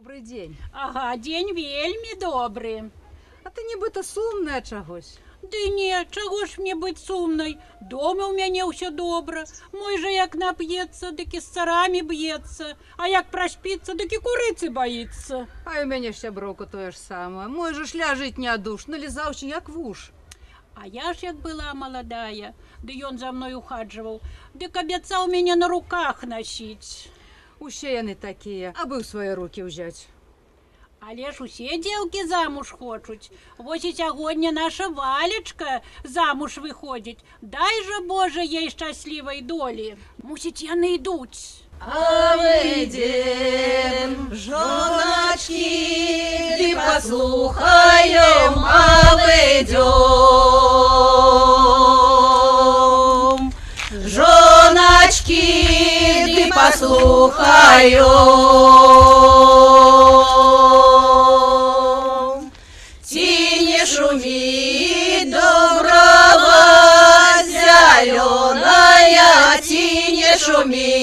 Добрий день. Ага, день вельми добрий. А ти нібито сумна чогось. Ды не, чого ж мне быць сумнай? Дома ў мяне ўсё добра. Мой жа як нап'ецца, дык і з царамі б'ецца. А як праспіцца, дык і курыцы баіцца. А у мяне сяброўка тое ж самае. Мой же ж ляжыць нядуш, налізаўся як вуш. А я ж як была маладая, ды ён за мной ухаджваў, дык абяцаў мяне на руках насіць. Усе яны такія, абы ў свае рукі ўзяць. Але ж усе дзеўкі замуж хочуць. Вось і сягоння наша Валечка замуж выходзіць. Дай жа, Божа, ей шчаслівай долі. Мусіць, яны ідуць. А выйдем, жоночки, ды послухаем, а выйдем. Жоночки, ды послухаем. Ти не шуми, доброго зеленая, ти не шуми,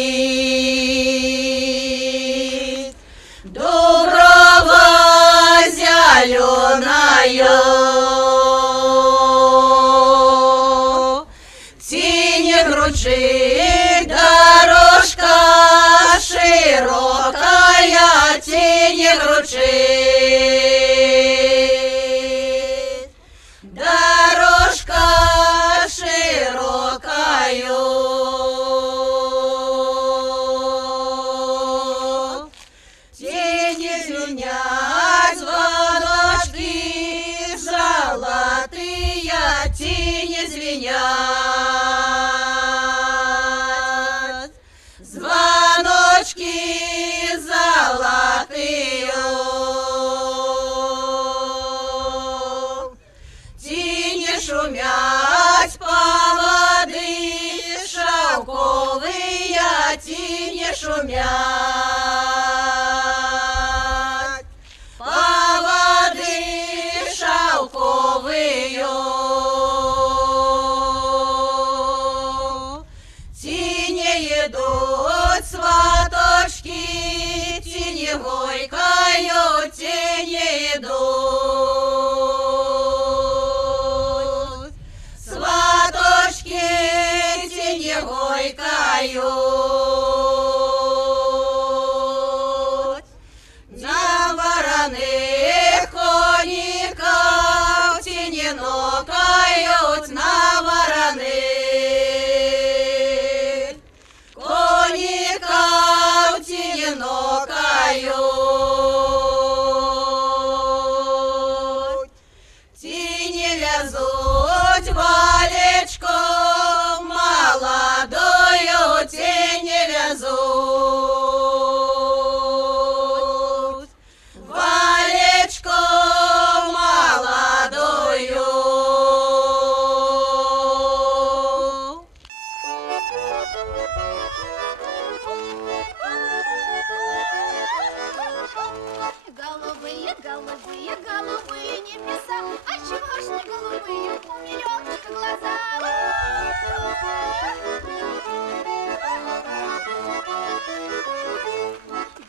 доброго зеленая, ти не кручи, дорожка широкая, ти не кручи. Дорожка широкая, тени звенят, звоночки золотые, тени звенят, звоночки золотые. Шумять поводы шелковые, ти не шумять поводы шелковые, ти не едут сваточки, ти не войкают, ти не едут. Войкают на вороных конников, тени нокают на вороных конников, тени нокают, тени вязут Валечку молодою, тени вязут Валечку молодою. Голубые, голубые, голубые небеса, а чего ж не голубые у меня глаза?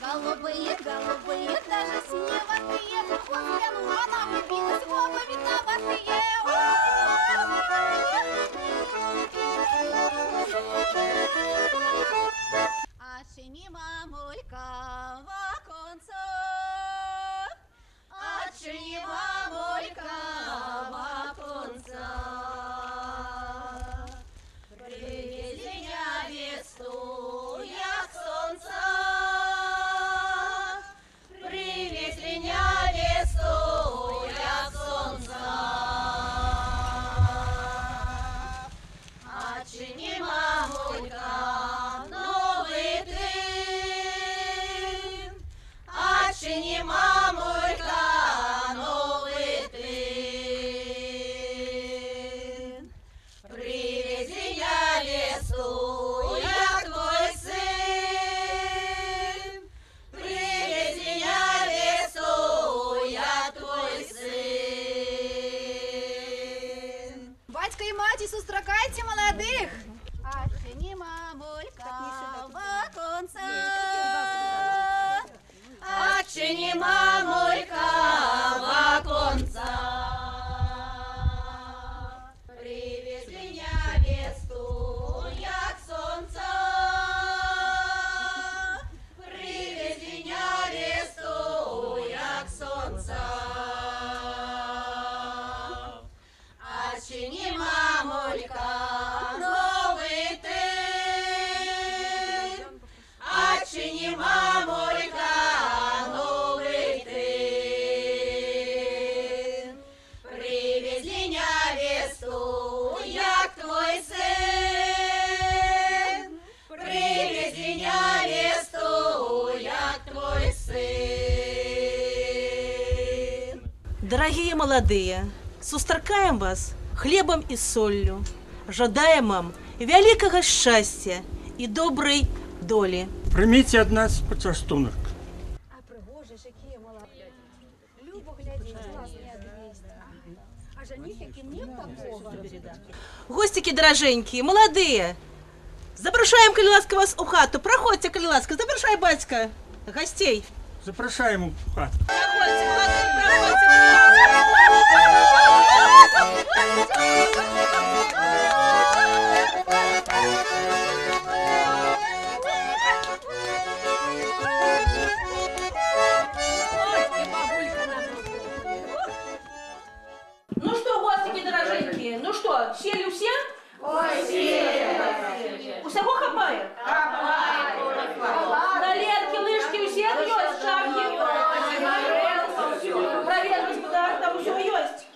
Голубые, голубые, даже синеватые, хвостяну она влюбилась, оба виноватые. Очини, мамулька, в оконце, очини, мамулька, в оконце. Привези невесту, як солнце, привези невесту, як солнце. Очини, мамулька, новый ты, очини, мамулька, новый ты. Привези невесту, як твой сын, привези невесту, як твой сын. Батька и мать, сустракайте молодых. Очини, мамулька, в оконце, Очи Отчини, мамулька, в оконца. Привезли невесту, як сонца. Привезли невесту, як сонца. Отчини, мамулька, новый ты. Отчини, мамулька, новый ты. Привезли невесту, як твой сын. Привезли невесту, як твой сын. Дорогие молодые, сустракаем вас хлебом и солью. Жадаем вам великого счастья и доброй доли. Прийміть від нас почастунок. А пригожі ж які молоді. Любо глядіть, глаз не одвести. А жених, яким нет такого. Гостики дороженькие, молодые, запрошаем, коли ласка, вас у хату. Проходьте, коли ласка, запрошай, батька, гостей. Запрошаємо в хату. Проходьте, молодые, Ну что, гостики дороженькие, ну что, сели все? Ой, сели. Усяго хапає? Налетки, лыжки, усіх есть, шапки? Проверь, господа, там все есть?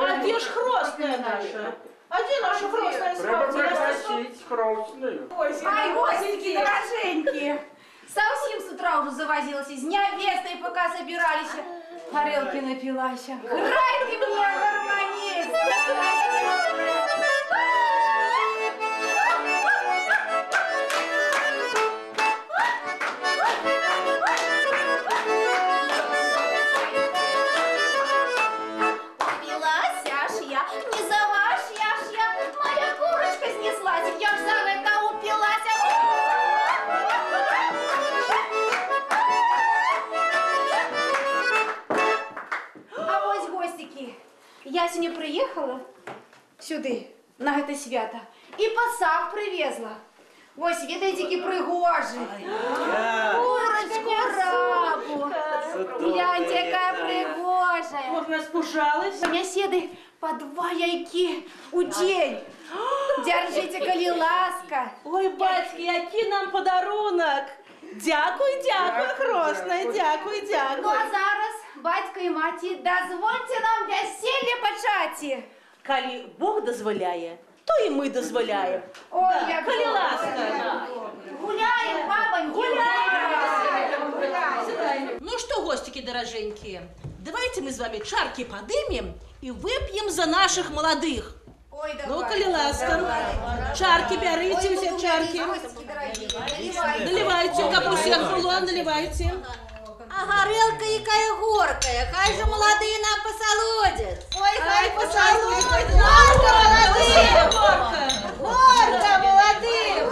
А где ж хростная наша? А где наша хростная хростною. Ай, гостеньки, дороженьки. Совсем с утра уже завозилась, из невестой пока собирались. Горелки напилась. Грай ты мне, гармонист! Упилась аж я, не за ваш аж я, моя курочка снеслась, я ж за это упилась. А ось гостики, я сьогодні приїхала сюди, на це свято, і посаг привезла. Ось, видите, які пригожі. Курочку рабу. Гляньте, яка пригожая. Вот распужалась. У меня седы по 2 яйки у день. Держите, коли ласка. Ой, батьки, який нам подарунок. Дякую, дякую, хростная, дякую, Ну дякую. а зараз, батько і маті, дозвольте нам весілля почати. Коли Бог дозволяє, то і ми дозволяємо. Ой, як Коли добре. ласка. Гуляем, бабоньки, гуляем. Ну что, гостики дороженькие, давайте мы с вами чарки подымем и выпьем за наших молодых. Ой, давай. Ну, коли ласка. Чарки берите, все чарки. Гостики дорогие, наливайте. Наливайте, капустик, рулон наливайте. А горелка якая горкая, хай же молодые нам посолодят. Ой, хай посолодят. Горка молодым! Горка молодым!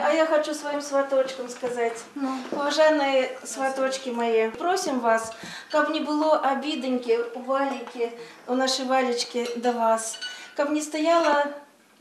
А я хочу своим сваточкам сказать, уважаемые сваточки мои, просим вас, как не было обидоньки у Валики, у нашей Валечки до вас, как не стояла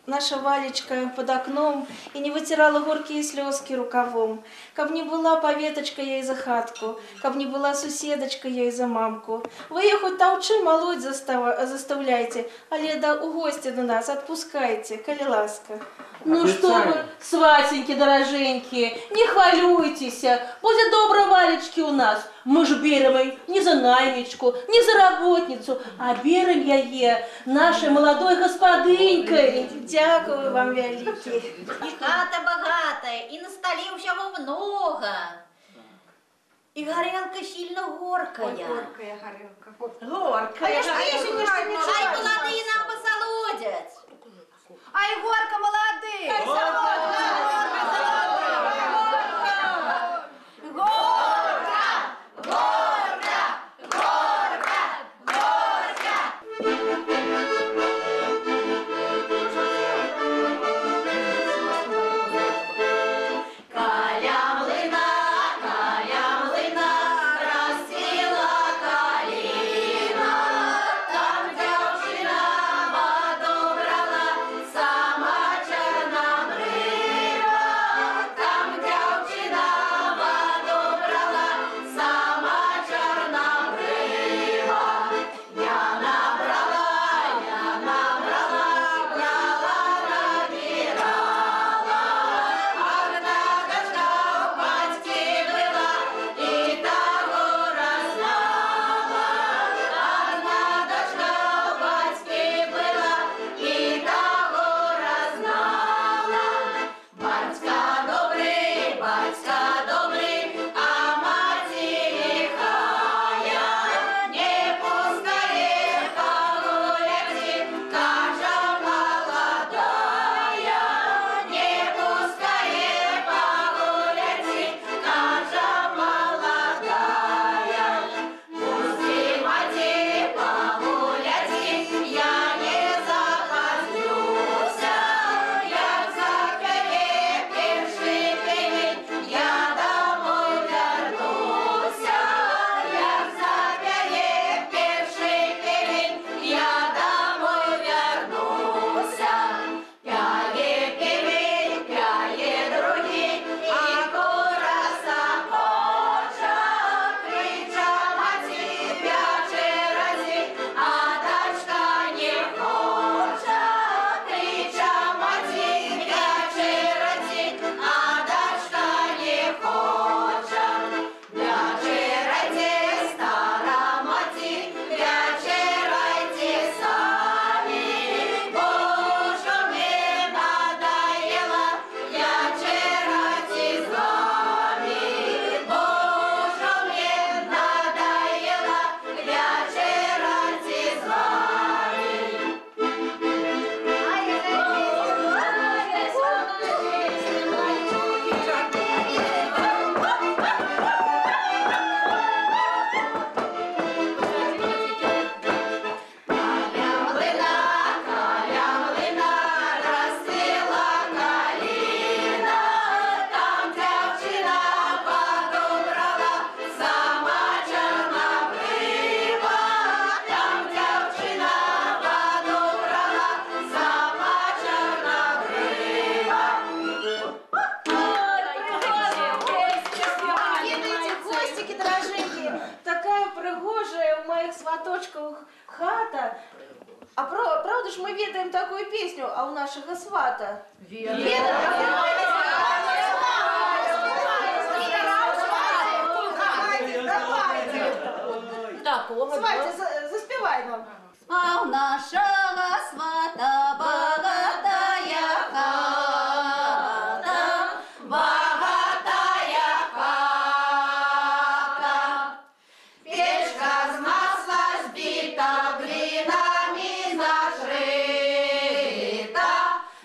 наша Валечка под окном и не вытирала горькие слезки рукавом, как не была поветочка ей за хатку, как не была суседочка ей за мамку. Вы ее хоть толчи молоть заставляйте, а леда у гостя до нас отпускайте, коли ласка. Ну что вы, сватеньки дороженькие, не хвалюйтесь, будет добро Валечки у нас. Мы ж берем ее не за наймичку, не за работницу, а берем ее нашей молодой господынькой. Дякую вам, великий. И хата богатая, и на столе всего много. И горелка сильно горкая. Горькая горелка. Горькая. Ай, молодые нам посолодят. Ай, горка молодых! Горка! Горка! моих сваточков хата. А правда ж мы ведаем такую песню, а у нашего свата? Сватя, заспевай нам. А у нашего свата богатая хата, богатая хата. Печка с масла сбита, блинами накрыта,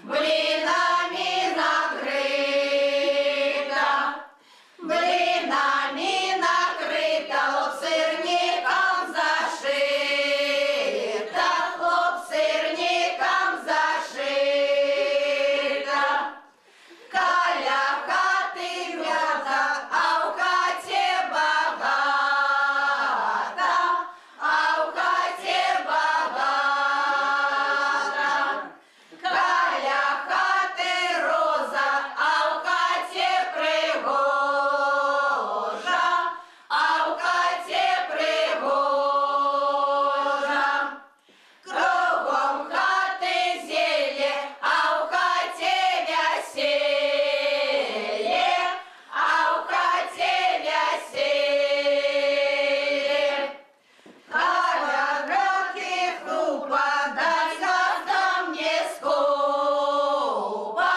блинами накрыта, блинами накрыта, лоб сырником зашита, лоб сырником зашита. Каля хаты мята, а в хате богата, а в хате богата. Каля хаты роза, а в хате пригожа, а в хате пригожа. Кругом хати зелє, а в хаті веселье, а в хаті веселье. Каля гроки хлупа, дай сватам не скупа,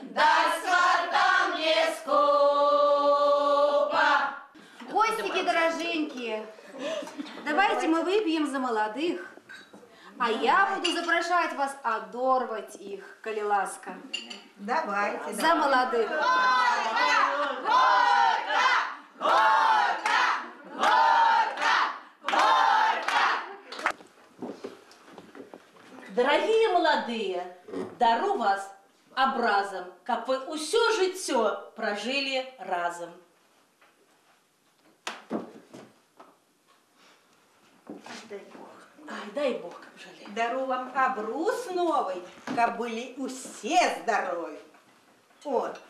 дай сватам не скупа. Гостики дороженькие, давайте мы выпьем за молодых, а я буду запрошать вас одорвать их, коли ласка. Давайте. За молодых. Дорогие молодые, дару вас образом, как вы усё жыццё прожили разом. Ай, дай Бог, как жалею. Дару вам обрус новый, каб были усе здоровы. Вот.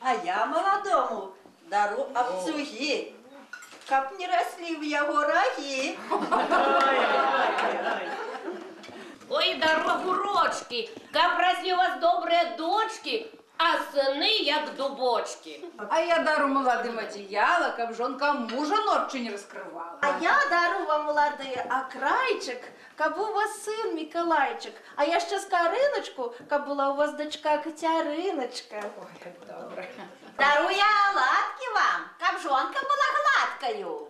А я молодому дару обцуги, каб не росли в его роги. Ой, дорогу рочки, каб росли у вас добрые дочки, а сыны як дубочки. А я дару молодым одеяло, каб жонка мужа ночью не раскрывала. А я дару вам, молодые, окрайчик, каб у вас сын Миколайчик, а я ще скариночку, каб була у вас дочка Катериночка. Дару я оладки вам, каб жонка была гладкою.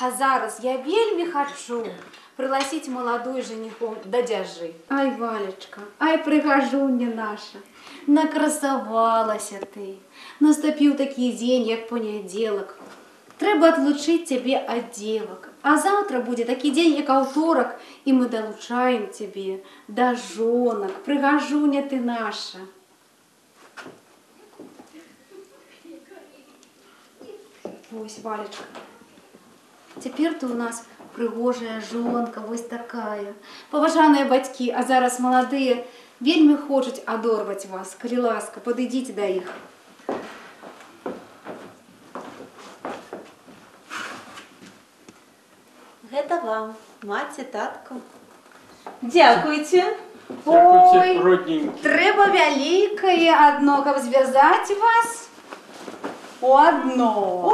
А зараз я вельми хочу пригласить молодой женихом до дяжи. Ай, Валечка, ай, пригожунья наша, накрасовалася ты. Наступил такий день, як понеділок. Треба отлучить тебе от девок. А завтра будет такий день, як авторок, и мы долучаем тебе до жонок. Пригожуня ты наша. Ось, Валечка. Теперь ты у нас пригожая жонка, ось такая. Поважаныя бацькі, а зараз маладыя, вельмі хочуць адорваць вас. Калі ласка, падыдзіце да іх. Гэта вам, маці, татку. Дякуйте. Ой, родненький. трэба вялікае адно, каб звязаць вас у адно.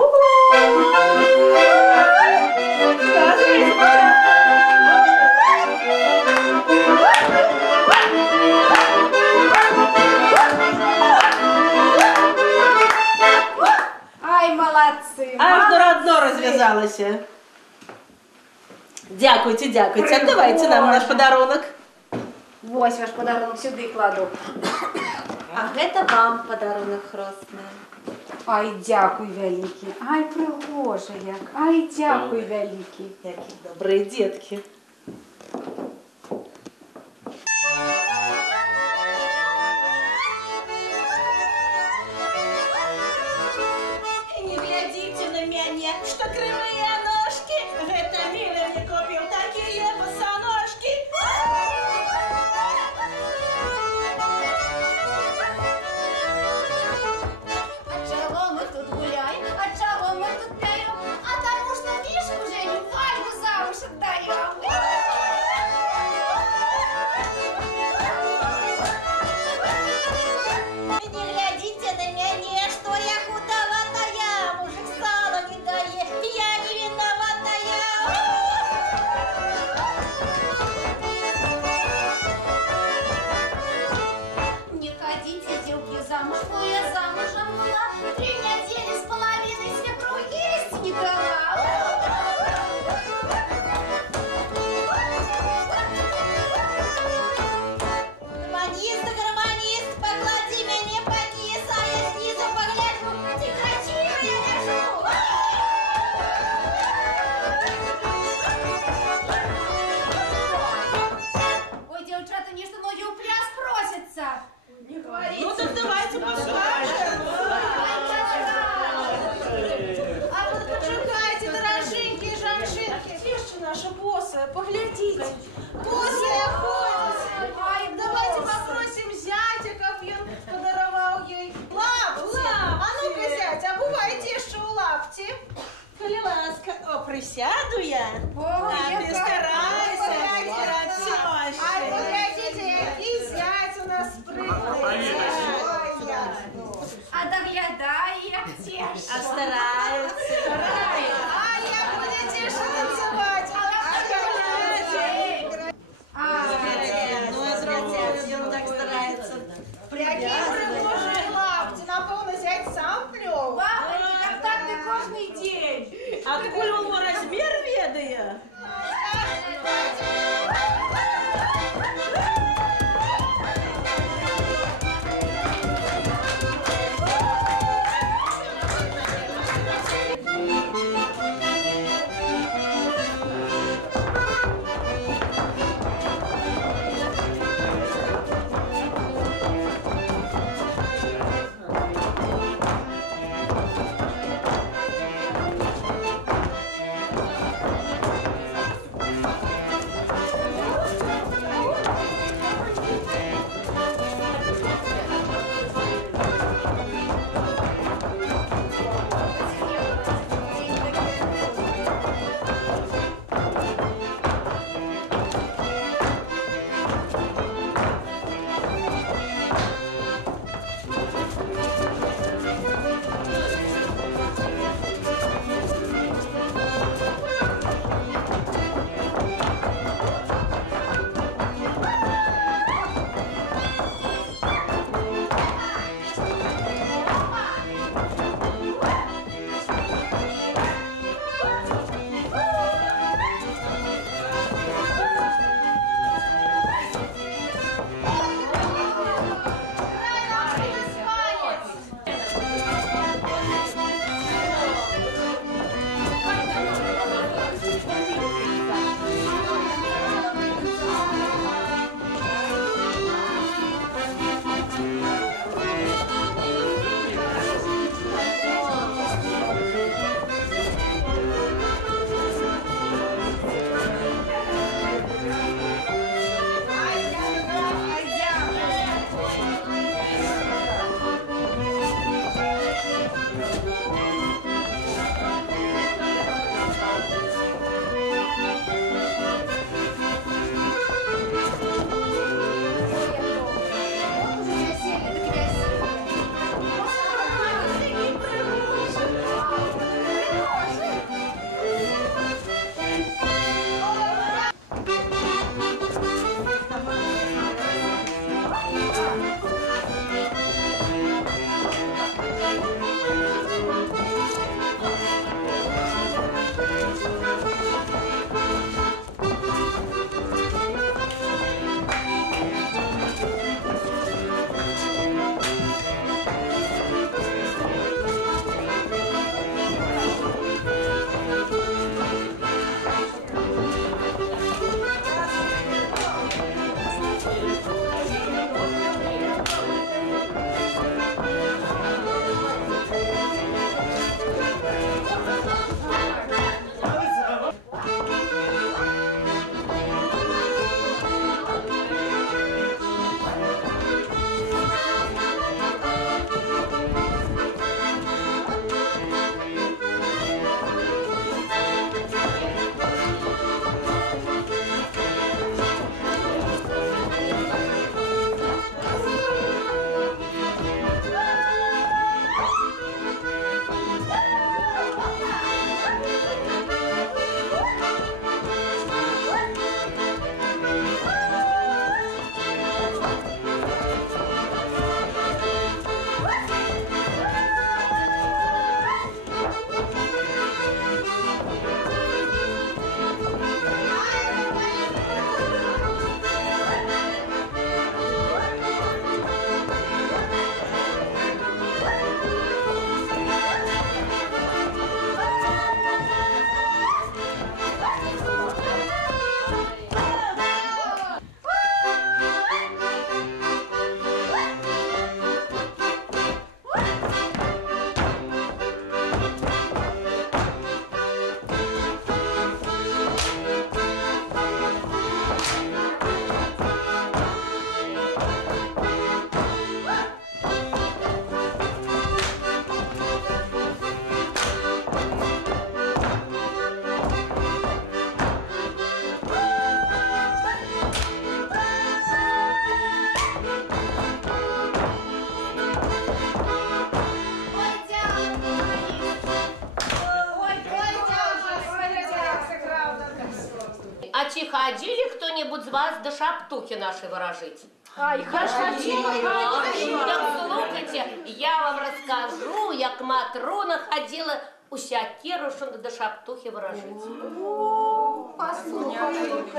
Ай, молодцы. Аж родно развязалася. Дякуйте, дякуйте. Отдавайте нам наш подарунок. Вось ваш подарунок, сюды кладу. А гэта вам падарунак хросны. Ай, дзякуй вялікі. Ай, прыгожа як. Ай, дзякуй вялікі. Какие добрые детки. Не глядзіце на мяне, што крывыя ножкі. Гэта міля мне купіў такія босаножкі. А чаго моя. А ты старайся, Ай, поглядите, який зять у нас прийшли. А доглядай, як тешишь. А старается. А я буду тише танцевать. Он так старается. Який пригожий лапці, напевно, зять сам плюв. Папа, так не кожний день. Откуда его размер ведая? чи ходили кто-нибудь с вас до шаптухи нашей ворожить? Ай, хотела. Так слухайте, я вам расскажу, як Матрона ходила у сякерушек до шаптухи ворожить.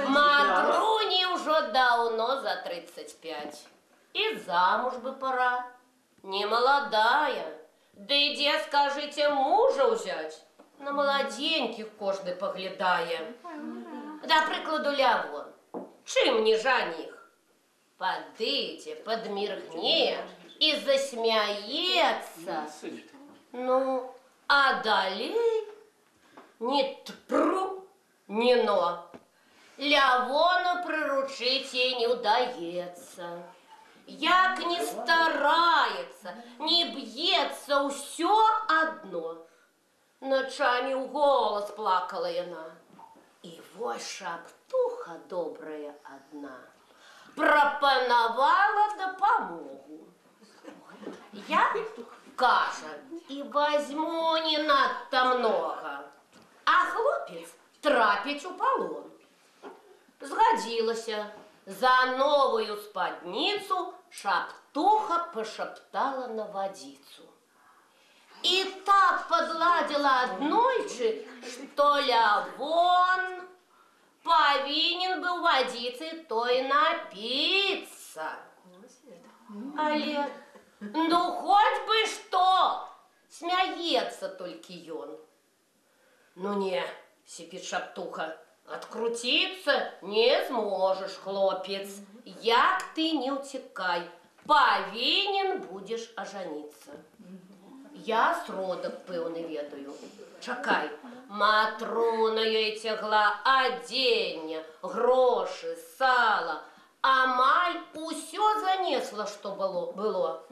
Матроне уже давно за 35. И замуж бы пора. Не молодая. Да и где, скажите, мужа взять? На молоденьких кожны поглядая. Да прикладу Лявон. Чим не жаних? Подыйте, подмиргне и засмеется. Ну, а далей ни тпру, ни но. Лявону приручить ей не удается. Як не старается, не бьется, усё одно. Ночами в голос плакала яна. И вот шаптуха добрая одна пропоновала допомогу. Я, каже, и возьму не надто много, а хлопец трапить у полон. Згодилася. За новую спадницу шаптуха пошептала на водицу. И так подладила однойче, что Лявон повинен был водицы той напиться. Але, ну хоть бы что, смеется только он. Ну не, сипит шаптуха, открутиться не сможешь, хлопец. Як ты не утекай, повинен будешь ожениться. Я сродок певний ведаю. Чакай, Матрона ей тягла оденья, гроши, сало, а маль усё занесла, что было.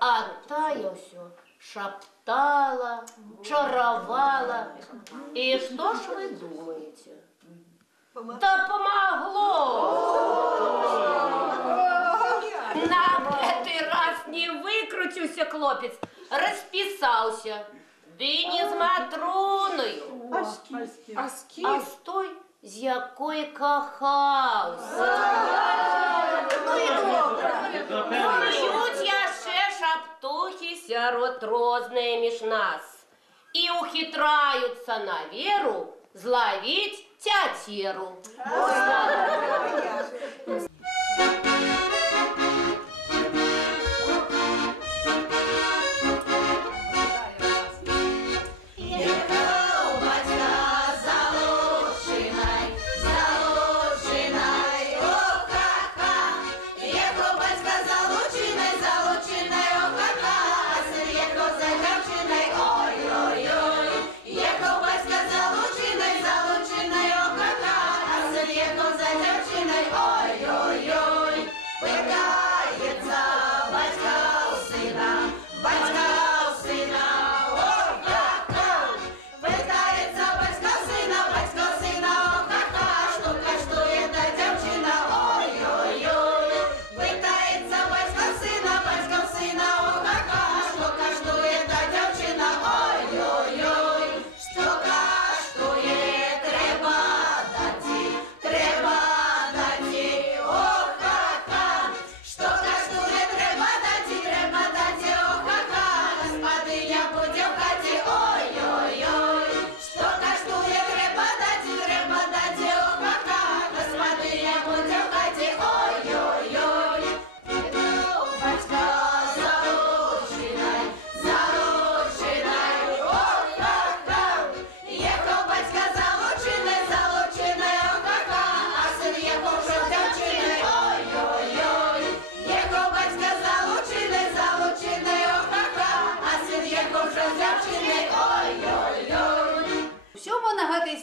А тая усё шептала, чаровала. И что ж вы думаете? Да помогло! На этот раз не выкрутился хлопец, расписался. Да и не с Матроною, а с той, з якой кохався. Чуть яше шаптухи сярод розныя між нас. И ухитраются на веру зловить тятеру.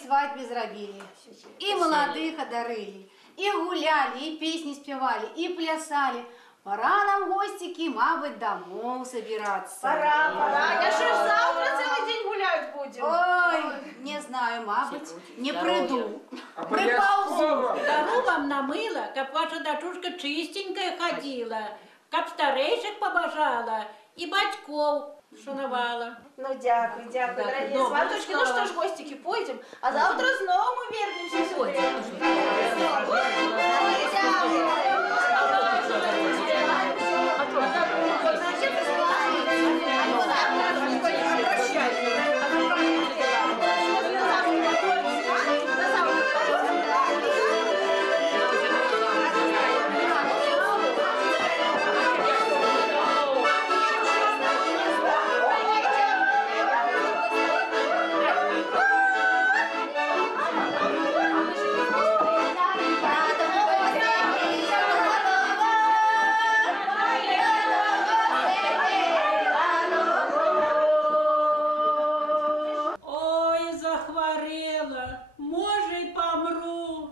свадьбе зрабілі. І маладых адарылі, і гулялі, і песні спявалі, і плясалі. Пора нам, гостики, мабуть, домой собираться. Пора. Я что ж завтра целый день гулять будем? Ой, не знаю, мабуть, не приду. Приползу. Дару вам намыла, как ваша дочушка чистенькая ходила, как старейших побажала и батьков шанувала. Ну, дякую, дякую, Так, дорогие добре, сваточки. Ну слава. что ж, гостики, пойдем, а завтра снова мы вернемся сюда. Ой, захворела, може й помру.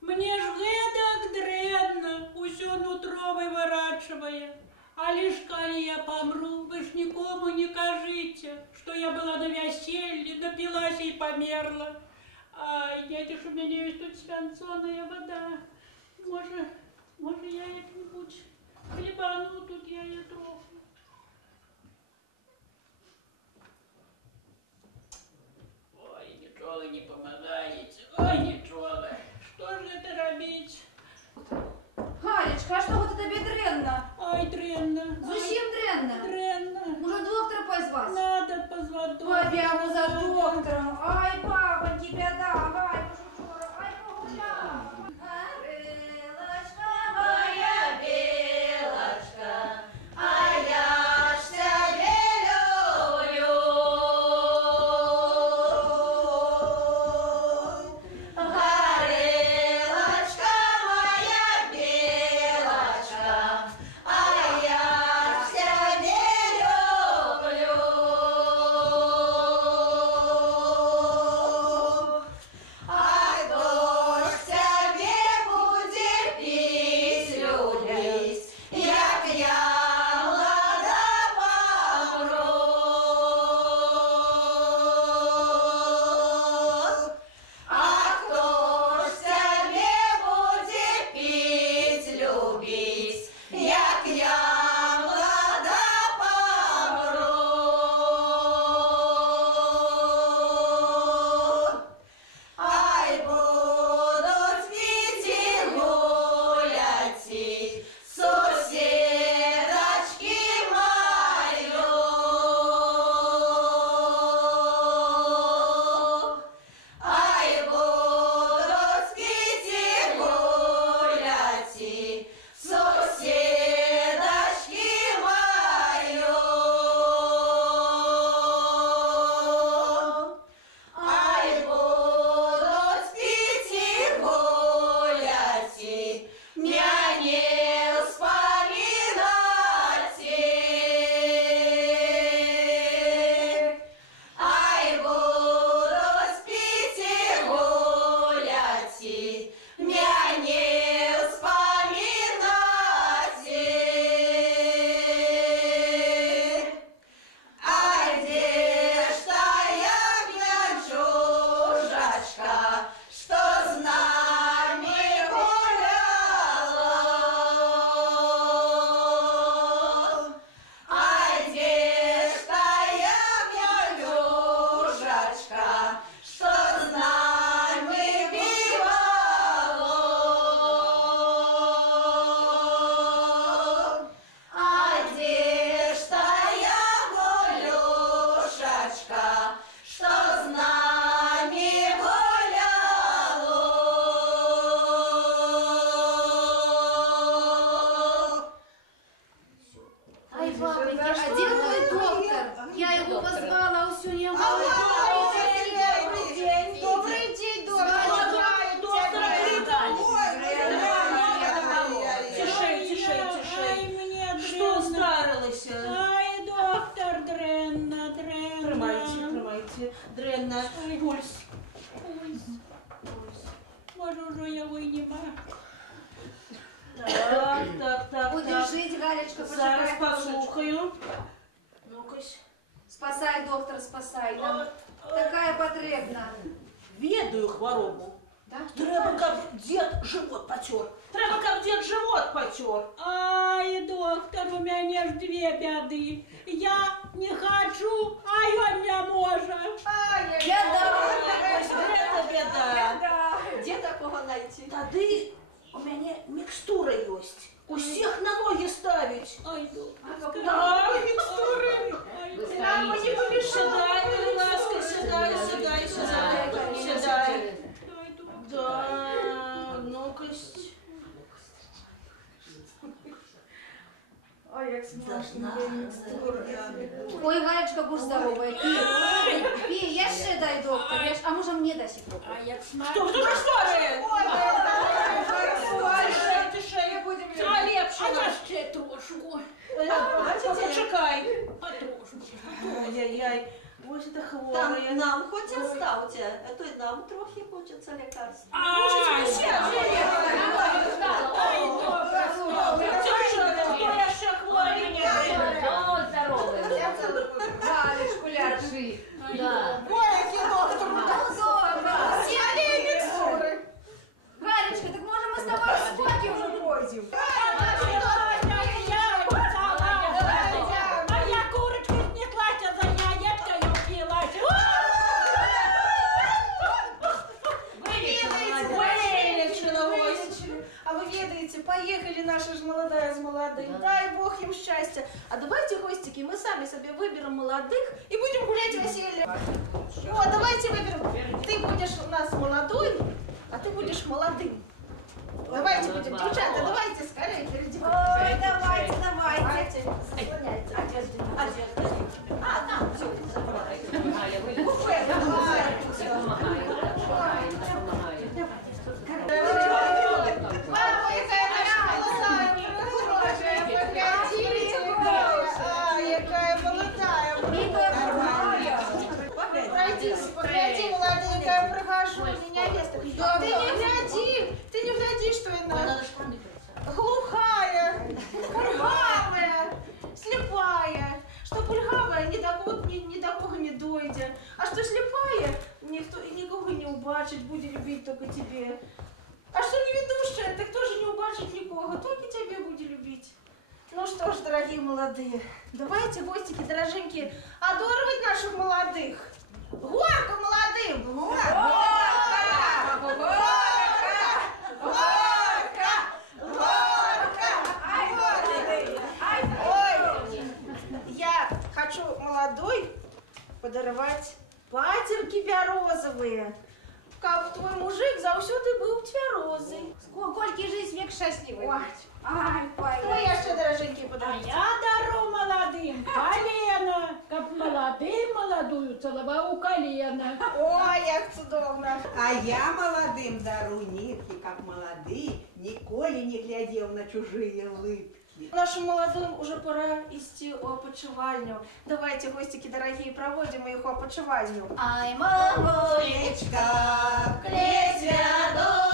Мне ж гэтак дрэнна, усё нутро выворачивая. А лишь коли я помру, вы ж никому не кажите, что я была на веселье, напилась и померла. Ай, дядя ж у меня есть тут свянцоная вода. Може я як-нибудь хлебану тут я и трохи. Ой, нічого не помагається. Ой, нічого. Що ж це робити? Галечка, а что вот это тебе дренно? Ой, дренно. Зачем дренно? Дренно. Может, доктора позвать? Надо позвать доктора. Побегу за доктором. Ай, папоньки, беда, ай, ай, погулял. Белочка моя, белочка, а я ж тебе люблю. Горелочка моя, белочка, а я ж тебе люблю. А хто ж тебе буде післюбить, як я млада помру? А хто ж тебе буде післюбить, як я млада помру? Ай, будуть віті гуляти, сусідочки мої. Ай, будуть віті гуляти, сусідочки мої. Ай, будуть піти гуляти, мяне вспоминати. Ай, будуть піти гуляти, мяне вспоминати. А где ж тая чужачка, что с нами гуляла? А где ж тая чужачка, что с нами бивала? А где ж тая Голюшечка, что с нами гуляла? Ай, папоньки, а где твой доктор? Я его позвала, а все не было. Добрый день, доктор. Тише, тише, Ай, тише. мне Що дренно. старилося? Ай, доктор, дренно, дренно. Тримайте, тримайте. Дренна, пульс. Може, вже його й нема. Так, так, так. Удержите, Галечка, Зараз почекай. послухаю. Ну-ка. Спасай, доктор, спасай. Нам такая потребна. Ведаю хворобу. Да? Треба, каб дід живот потер. Треба, каб дід живот потер. Ай, доктор, у меня ж две беды. Я не хочу, а ён не можа. Гэта беда. Где такого найти? Тады у мяне мікстура ёсць. Усіх на ноги ставіць. Ай, доктор. Да, мікстуры. Нам не помешай, будь ласка, сідай. Да, ну-касть. Ой, як смачно. Ой, Галечка, будь здоровая, пей, яшчэ дай, доктор, а можа мне дасі трохи? А як Кто смачно. расскажет? А яшчэ трошку. Почекай. А трошку. Ай-яй-яй. Ось это хворые. Там нам хоть оставьте, а то и нам трохи хочется лекарств. Галечку ляжи. Да. Галечка, так може ми з тобою спати вже пойдем? Моя курочка снеслась за яєчкою впилась. А вы ведаете, поехали наша же молодая с молодым. Дай Бог им счастья. А давайте, гостики, мы сами себе выберем молодых и будем гулять веселье. О, давайте выберем. Ты будешь у нас молодой, а ты будешь молодым. Давайте будем. Девчата, давайте скорее впереди. Ой, давайте. Слоняйте. А, там все. Галя, ви Мама, какая наша молодая, погодите. Какая молодая. Погоди, молоденькая, прохожу, меня невеста. Ты не гляди, что она глухая, кургавая, слепая. Что пульгавая, ни до кого не дойде. А что слепая, никто и никого не убачить, будет любить только тебе. А что невидушая, так тоже не убачить никого, только тебе будет любить. Ну что ж, дорогие молодые, давайте, гостики дороженькие, одорвать наших молодых. Горку молодым! Горка! Ой, я хочу молодой подаровать патерки бярозовые. Как твой мужик заўсёды быў цвярозы. Колькі жыць век шчаслівы. Ой, Ай, ну яшчэ даражэнькі А подаровать. я дару молодым колено, каб молодым молодую целовал колено. Ой, як цудоўна. А я молодым дару нитки, как молодые, ніколі не глядел на чужие улыбки. Нашим молодым уже пора идти в опочивальню. Давайте, гостики дорогие, проводим их в опочивальню. Ай, мамулечка, Клеть рядом.